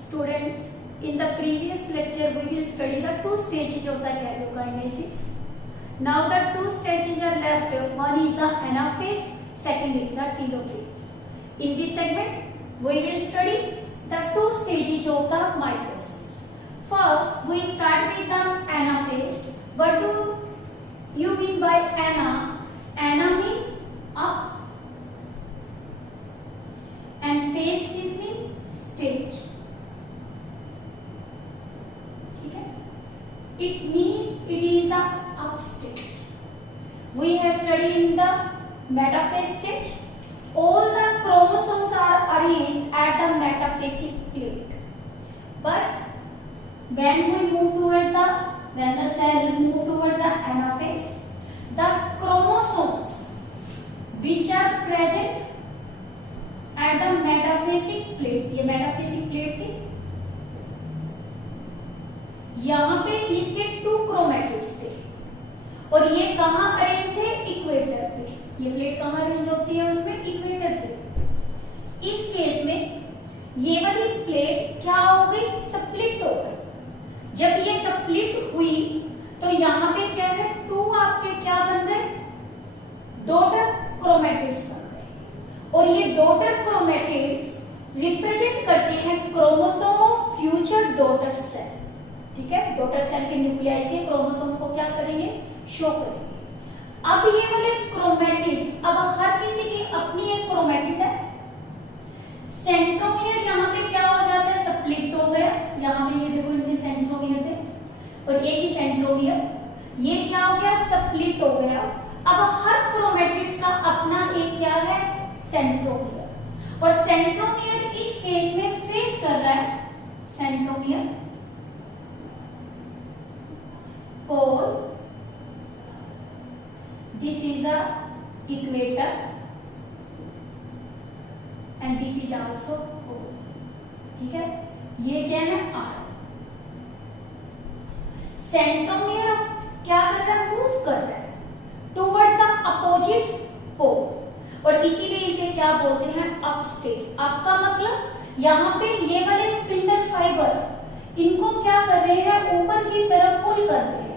Students, in the previous lecture we will study the two stages of the karyokinesis. Now the two stages are left. One is the anaphase, second is the telophase. In this segment we will study the two stages of the mitosis. First we start with the anaphase. What do you mean by ana? Ana mean up and phase is mean stage. It means it is the up stage. We have studied in the metaphase stage. All the chromosomes are arranged at the metaphasic plate. But when the cell move towards the anaphase, the chromosomes which are present at the metaphasic plate, ये metaphasic plate थी, यहाँ पे इसके to chromatids थे और ये कहाँ arrange थे? इक्वेटर पे. ये प्लेट कहाँ अरेंज होती है? उसमें इक्वेटर पे. इस केस में ये वाली प्लेट क्या हो गई? स्प्लिट हो गई. जब ये स्प्लिट हुई तो यहाँ पे क्या है? टू आपके क्या बन गए? डॉटर क्रोमेटिड्स बन गए. और ये डॉटर क्रोमेटिड्स रिप्रेजेंट करते हैं chromosome of future daughter cell. ठीक है, डॉटर सेल के न्यूक्लियाई के क्रोमोसोम को क्या करेंगे? शो करेंगे. अब ये वाले क्रोमेटिड्स, अब हर किसी की अपनी एक क्रोमेटिड है. सेंट्रोमियर यहाँ पे क्या हो जाता है? स्प्लिट हो गया. यहाँ पे ये देखो इनके सेंट्रोमियर थे और ये की सेंट्रोमियर, ये क्या हो गया? स्प्लिट हो गया. अब हर क्रोमेटिड्स का अपना एक क्या है? सेंट्रोमियर. और सेंट्रोमियर इस केस में फेस कर रहा है centromere pole. This is the equator and this is also pole. ठीक है, ये क्या है? R. सेंट्रोमियर क्या कर रहा है? मूव कर रहा है टूवर्ड्स द अपोजिट पोल और इसीलिए इसे क्या बोलते हैं? Up stage. अप का मतलब यहाँ पे ये वाले स्पिंडल फाइबर इनको क्या कर रहे हैं? ऊपर की तरफ पुल कर रहे हैं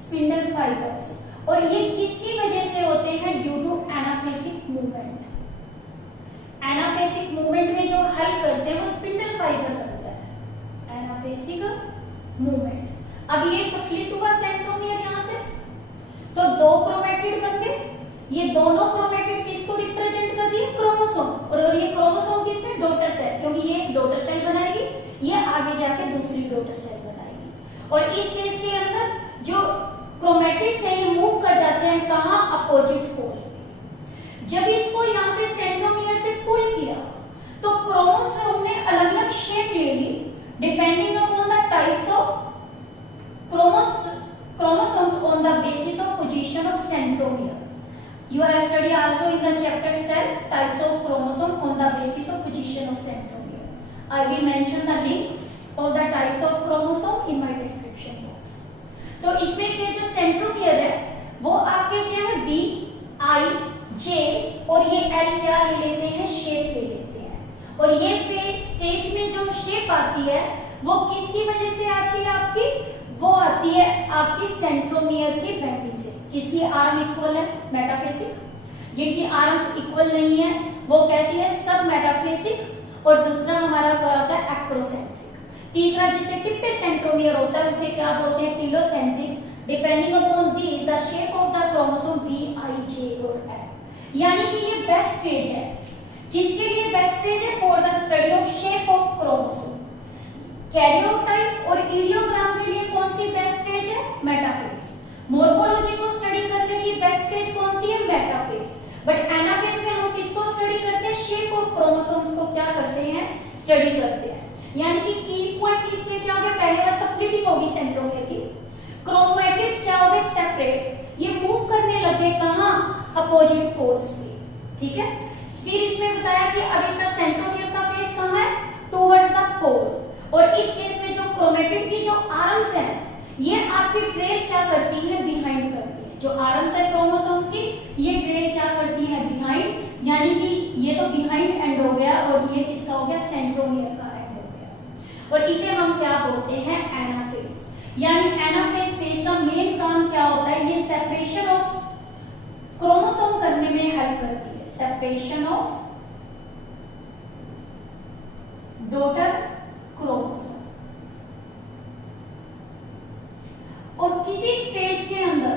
स्पिंडल फाइबर्स. और ये किसकी वजह से होते हैं? Due to anaphasic movement. Anaphasic movement में जो हेल्प करते हैं वो स्पिंडल फाइबर करता है. एनाफेसिक मूवमेंट. अब ये स्प्लिट हुआ सेंट्रोमियर यहाँ से तो दो क्रोमेटिड बन गए. ये दोनों क्रोमेटिड किसको रिप्रेजेंट कर रही है? क्रोमोसोम. और ये क्रोमोसोम किसके? Daughter cell. क्योंकि ये डॉटर सेल बनाएगी, ये आगे जाके दूसरी डॉटर सेल बनाएगी. और इस केस के अंदर जो क्रोमेटिड्स है ये मूव कर जाते हैं कहाँ? अपोजिट पोल पे. जब इसको यहाँ से सेंट्रोमियर से पुल किया तो क्रोमोसोम ने अलग अलग शेप ले ली depending upon the types of chromosomes on the basis of position of centromere. You have studied also in the chapter cell types of chromosome on the basis of position of centromere. I will mention the link of the types of chromosome in my description box. तो इसमें क्या जो centromere है वो आपके क्या है? V, I, J और ये L क्या ले लेते हैं? शेप ले लेते हैं. और ये स्टेज में जो शेप आती है वो किसकी वजह से आती है? आपकी वो आती है आपकी सेंट्रोमियर की बेंडिंग से. किसकी आर्म इक्वल है? मेटाफेसिक. जिनकी आर्म्स इक्वल नहीं है वो कैसी है? सब मेटाफेसिक. और दूसरा हमारा क्या होता है? एक्रोसेंट्रिक. तीसरा जिससे टिप पे सेंट्रोमियर होता है उसे क्या बोलते हैं? Telocentric. Depending upon this the shape of the chromosome V, I, J और L. यानी कि ये बेस्ट स्टेज है. किसके लिए बेस्ट स्टेज है? For the study of shape of chromosome. Karyotype और इडियोग्राम के लिए कौन सी बेस्ट स्टेज है? मेटाफेज. मॉर्फोलॉजी को स्टडी करने की बेस्ट स्टेज कौन सी है? मेटाफेज. बट एनाफेज में हम किसको स्टडी करते हैं? शेप ऑफ क्रोमोसोम्स को क्या करते हैं? स्टडी करते हैं. यानी कि की पॉइंट इसके क्या हो गया? पहले बार स्प्लिटिंग होगी सेंट्रोमियर की. क्रोमेटिड्स क्या हो गए? सेपरेट. ये मूव करने लगे कहाँ? अपोजिट पोल्स पे. ठीक है, फिर इसमें बताया कि अब इसका सेंट्रोमियर का फेस कहाँ है? टुवर्ड्स द पोल. और इस केस में जो क्रोमेटिड की जो आर्म्स है ये आपकी ट्रेल क्या करती है? बिहाइंड करती है. जो आर्म्स है क्रोमोसोम्स की ये ट्रेल क्या करती है? बिहाइंड. यानी कि ये तो बिहाइंड एंड हो गया और ये किसका हो गया? सेंट्रोमियर का एंड हो गया. और इसे हम क्या बोलते हैं, एनाफेज। यानी एनाफेज स्टेज का मेन काम क्या होता है, ये सेपरेशन ऑफ क्रोमोसोम करने में हेल्प करती है, सेपरेशन ऑफ डॉटर क्रोमोसोम। और किसी स्टेज के अंदर,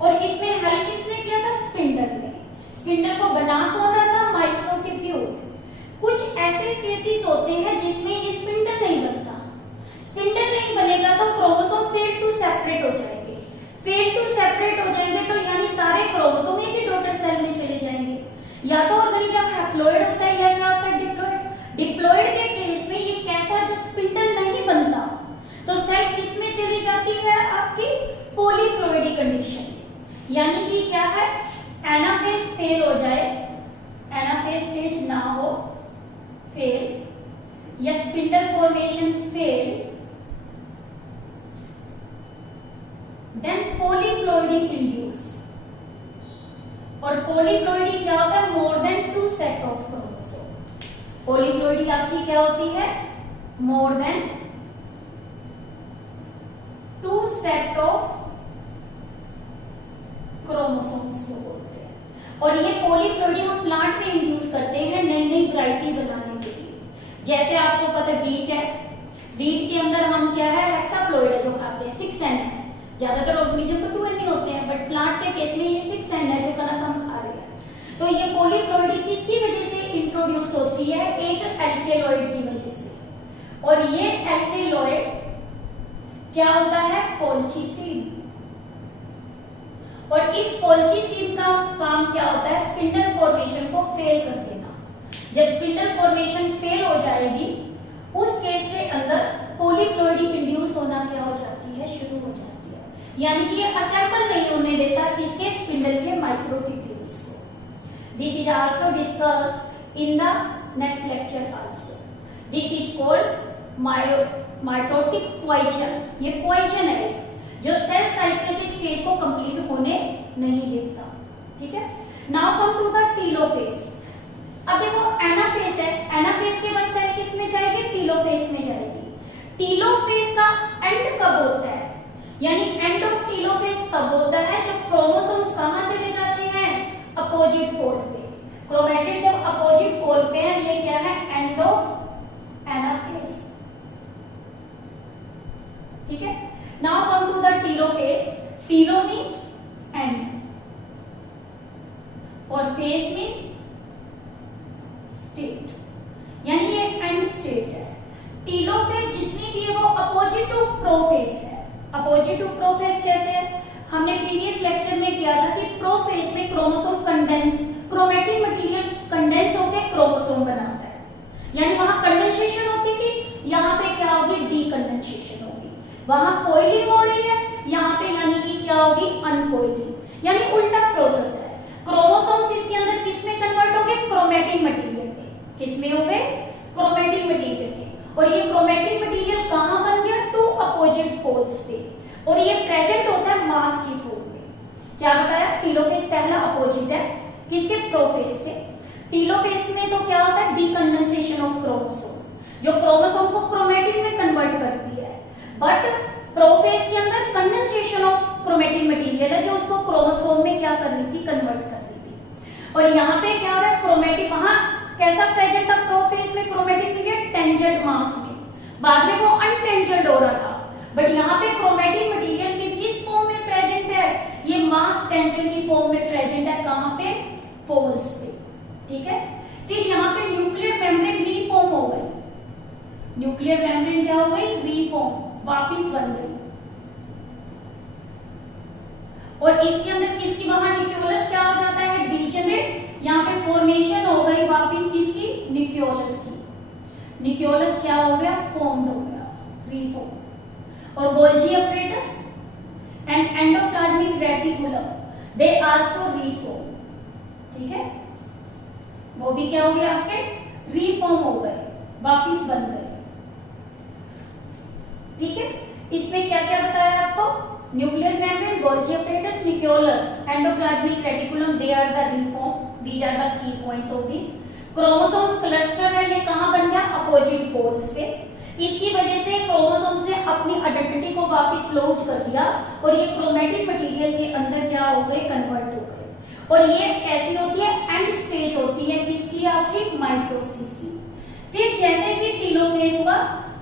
और इसमें हेल्प किसने किया था, स्पिंडल ने। स्पिंडल को बना कौन रहा था, माइक्रोट्यूब्यूल। कुछ ऐसे केसेस होते हैं जिसमें ये स्पिंडल नहीं बनता। स्पिंडल नहीं बनेगा तो क्रोमोसोम फेल टू सेपरेट हो जाएंगे। फेल टू सेपरेट हो जाएंगे तो यानी सारे क्रोमोसोम एक ही डॉटर सेल में चले जाएंगे। या तो ऑर्गेनिज्म हैप्लॉइड होता है या क्या होता है, डिप्लॉइड। डिप्लॉइड के केस में ये कैसा, जब स्पिंडल नहीं बनता तो सेल किस में चली जाती है, आपकी पॉलीप्लॉइडी कंडीशन। यानी कि क्या है, एनाफेज फेल हो जाए, एनाफेज स्टेज ना हो, फेल, या spindle formation fail, then polyploidy induce. और पॉलीप्लॉइडी क्या होता है, more than 2 set of chromosome. Polyploidy आपकी क्या होती है, more than 2 set of chromosomes को बोलते हैं। और ये पॉलीप्लॉइडी हम प्लांट में इंड्यूस करते हैं नई नई वैरायटी बनाने के लिए। जैसे आपको पता है वीट है, वीट के अंदर हम क्या है, हेक्साप्लॉइड है जो खाते हैं, 6N है। ज्यादातर ऑर्गेनिज्म को 2N होते हैं, बट प्लांट के केस में ये 6N है जो कनक हम खा रहे हैं। तो ये पॉलीप्लॉइडी किसकी वजह से इंट्रोड्यूस होती है, एक एल्केलॉइड की वजह से। और ये एल्केलॉइड क्या होता है, कॉल्चिसिन। और इस कॉल्चिसिन का काम क्या होता है, स्पिंडल फॉर्मेशन को फेल कर देना। जब स्पिंडल फॉर्मेशन फेल हो जाएगी, उस केस के अंदर पॉलीप्लॉइडी इंड्यूस होना क्या हो जाती है, शुरू हो जाती है। यानी कि ये असेंबल नहीं होने देता किसके, स्पिंडल के माइक्रोट्यूब्यूल्स को। This is also discussed in the next lecture also. This is called mitotic poison. ये पॉइजन है जो सेल साइकिल के स्टेज को कंप्लीट होने नहीं देता। ठीक है, now come to the telophase. अब देखो एनाफेज है, एनाफेज के बाद सेल किस में जाएगी, टीलोफेज में जाएगी। टीलोफेज का एंड कब होता है, यानी एंड ऑफ टीलोफेज तब होता है जब क्रोमोसोम्स कहां चले जाते हैं, अपोजिट पोल पे। क्रोमैटिड जब अपोजिट पोल पे है, ये क्या है, एंड ऑफ एनाफेज। ठीक है, now come to the telophase. Telo means end और फेज मीन स्टेट, यानी ये एंड स्टेट है। टीलोफेज जितनी भी है वो अपोजिट टू प्रोफेज है। अपोजिट टू प्रोफेज कैसे है, हमने प्रीवियस लेक्चर में किया था कि प्रोफेज में chromosome condense, chromatin material condense होकर क्रोमोसोम बनाता है, यानी वहां कंडेंसेशन होती थी, यहाँ पे क्या होगी, डीकंडेंसेशन होगी। वहां कोइलिंग हो रही है, यहाँ पे यानी कि क्या होगी, अनकोइलिंग, यानी उल्टा प्रोसेस है। क्रोमोसोम्स इसके अंदर किस में कन्वर्ट हो गए, क्रोमैटिन मटेरियल में। किस में हो गए, क्रोमैटिन मटेरियल में। और ये क्रोमैटिन मटेरियल कहां बन गया, 2 अपोजिट पोल्स पे। और ये प्रेजेंट होता है मास की फॉर्म में। क्या बताया, टीलोफेज पहला अपोजिट है किसके, प्रोफेज के। टीलोफेज में तो क्या होता है, डीकंडेंसेशन ऑफ क्रोमोसोम, जो क्रोमोसोम को क्रोमैटिन में कन्वर्ट करती है। बट प्रोफेज के अंदर कंडेंसेशन ऑफ क्रोमैटिन मटेरियल है जो उसको क्रोमोसोम में क्या करनी थी, कन्वर्ट करनी थी। और यहाँ पे क्या हो रहा है, क्रोमैटिन वहां कैसा प्रेजेंट था, प्रोफेज में क्रोमैटिन मटेरियल टेंजेड मास में, बाद में वो अनटेंजेड हो रहा था। बट यहाँ पे क्रोमैटिन मटेरियल फिर किस फॉर्म में प्रेजेंट है, ये मास टेंशन की फॉर्म में प्रेजेंट है, कहां पे, पोल्स पे। ठीक है, फिर यहाँ पे न्यूक्लियर मेम्ब्रेन रीफॉर्म हो गई। न्यूक्लियर मेम्ब्रेन क्या हो गई, रीफॉर्म, वापिस बन गई। और इसके अंदर किसकी, वहां न्यूक्लियोलस क्या हो जाता है, डीजेनरेट, यहाँ पे फॉर्मेशन हो गई वापिस किसकी, न्यूक्लियोलस की। न्यूक्लियोलस क्या हो गया, फॉर्म्ड हो गया, रीफॉर्म। और Golgi apparatus and endoplasmic reticulum they also reform. ठीक है, वो भी क्या हो गया, आपके रीफॉर्म हो गए, वापिस बन गए। ठीक है, इसमें क्या क्या बताया आपको, nuclear membrane, Golgi apparatus, nucleolus, endoplasmic reticulum, they are the reform, these are the key points of this. Chromosomes cluster है, ये कहां बन गया, अपोजिट पोल्स पे। इसकी वजह से क्रोमोसोम्स ने अपनी आइडेंटिटी को वापस लॉन्च कर दिया और ये क्रोमैटिन मटेरियल के अंदर क्या हो गए, कन्वर्ट हो गए। और ये कैसी होती है, एंड स्टेज होती है किसकी, आपकी माइटोसिस की। फिर जैसे ही टीलोफेज हुआ,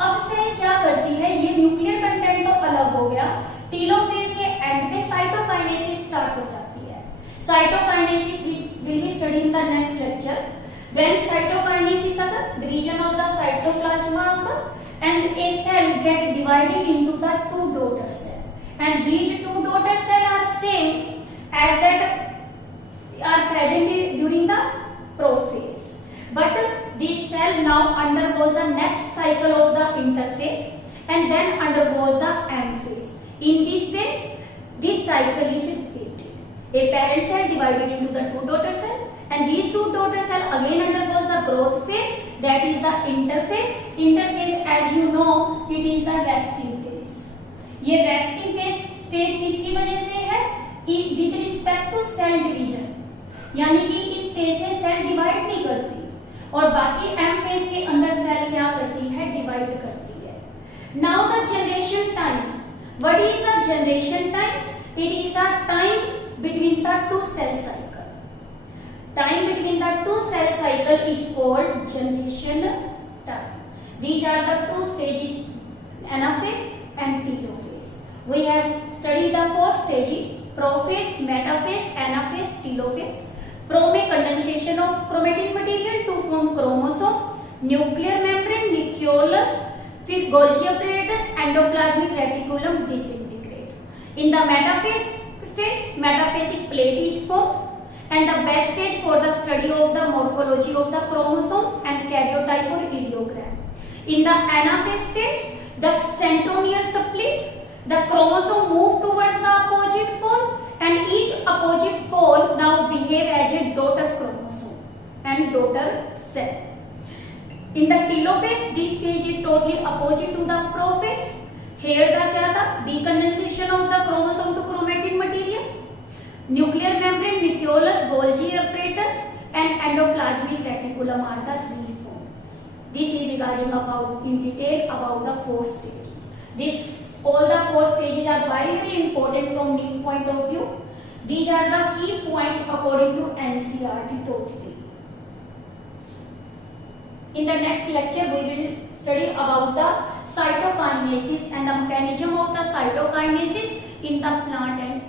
अब सेल क्या करती है, ये न्यूक्लियर कंटेंट तो अलग हो गया, टीलोफेज के एंड पे साइटोकाइनेसिस स्टार्ट हो जाती है। Cytokinesis will be studied in the next lecture. When cytokinesis occur, the region of the cytoplasma occur, and a cell get divided into the two daughter cell, and these two daughter cell are same as that are present during the prophase, but this cell now undergoes the next cycle of the interphase and then undergoes the anaphase. In this way, this cycle is repeated. A parent cell divided into the two daughter cell, and these two daughter cell again undergoes the growth phase, that is the interphase. Interphase, as you know, it is the resting phase. ये resting phase stage किसकी वजह से है, with respect to cell division, यानी कि इस phase में cell divide नहीं करती और बाकी M phase के अंदर cell क्या करती है, divide करती है। Now the generation time. What is the generation time? It is the time between the two cell cycle. Time between the two cell cycle is called generation time. These are the two stages, anaphase and telophase. We have studied the four stages: prophase, metaphase, anaphase, telophase. Pro में condensation of chromatin material to form chromosome, nuclear membrane, nucleolus, फिर Golgi apparatus, endoplasmic reticulum disintegrate. In the metaphase stage, metaphasic plate is formed, and the best stage for the study of the morphology of the chromosomes and karyotype or ideogram. In the anaphase stage, the centromere split, the chromosome move towards the opposite pole, and each opposite pole now behave as a daughter chromosome and daughter cell. In the telophase, this phase is totally opposite to the prophase. Here the क्या था, decondensation of the chromosome to chromatin material, nuclear membrane, nucleolus, Golgi apparatus, and endoplasmic reticulum are the reformed. This is regarding about in detail about the four stages. All the four stages are very important from NEET point of view. These are the key points according to NCERT totally. In the next lecture, we will study about the cytokinesis and the mechanism of the cytokinesis in the plant and